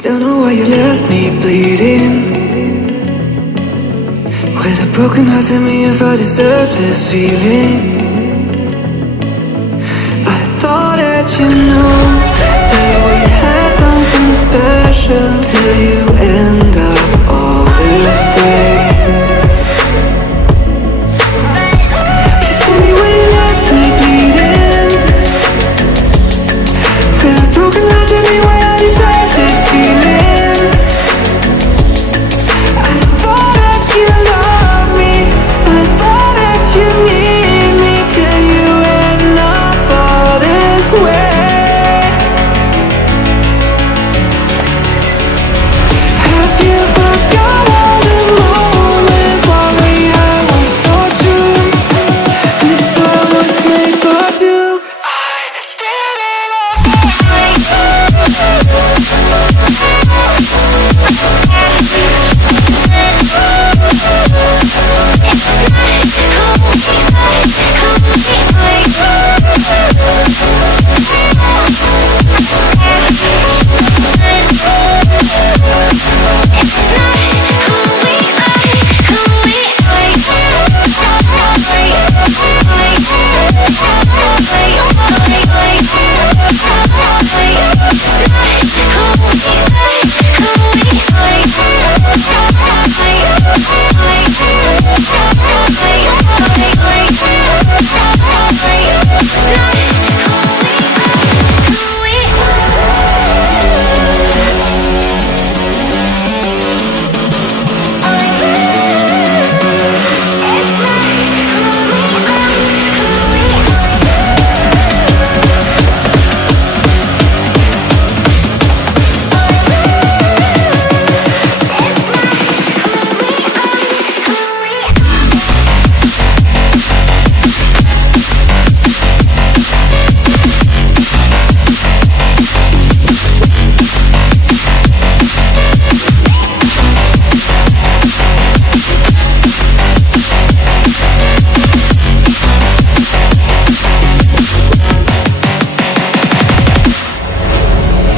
Don't know why you left me bleeding. With a broken heart, tell me if I deserve this feeling. I thought that you know that we had something special till you end up all this way. You tell me when you left me bleeding. With a broken heart, tell me why I deserve this feeling. I thought that you loved me, I thought that you need me till you end up all this way. Have you forgot all the moments while we had was so true? This world was made for two. I did it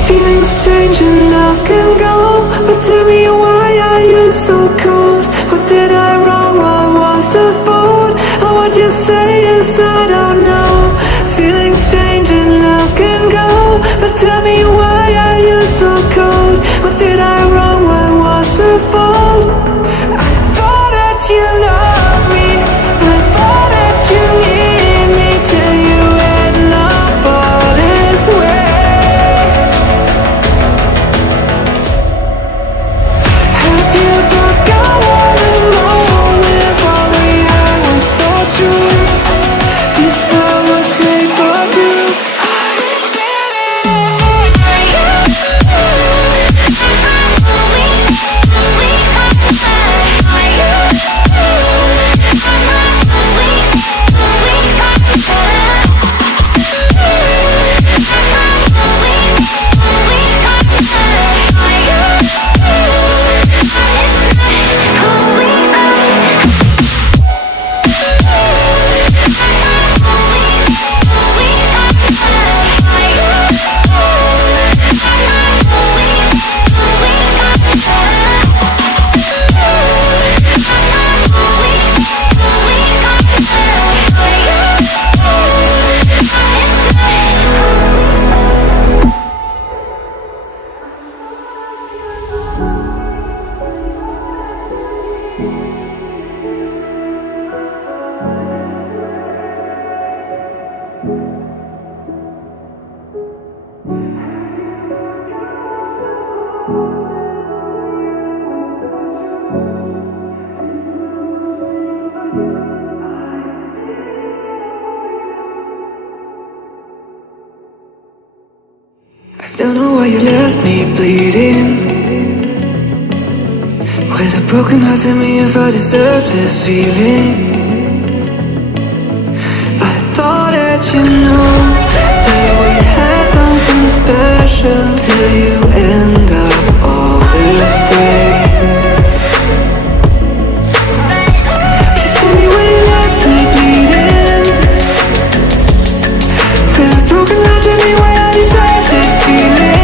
Feelings change and love can go, but tell me why are you so cold? What did I wrong? What was the fault? Or what you say is I don't know. Feelings change and love can go, but tell me why are you so cold? What did I wrong? What was the fault? I thought that you loved me, I thought that you need me till you end up all this way. Have you forgot all the moments while we had was so true? This world was made for two. I don't know why you left me bleeding. With a broken heart, tell me if I deserve this feeling. I thought that you know that we had something special till you end up all this way. You tell me when you left me bleeding. With a broken heart, tell me why I deserve this feeling.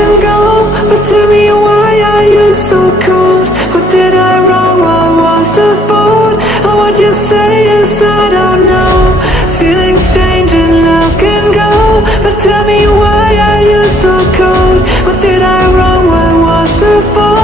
can go, but tell me why are you so cold? What did I wrong? What was the fault? Or what you say is I don't know. Feelings change and love can go, but tell me why are you so cold? What did I wrong? What was the fault?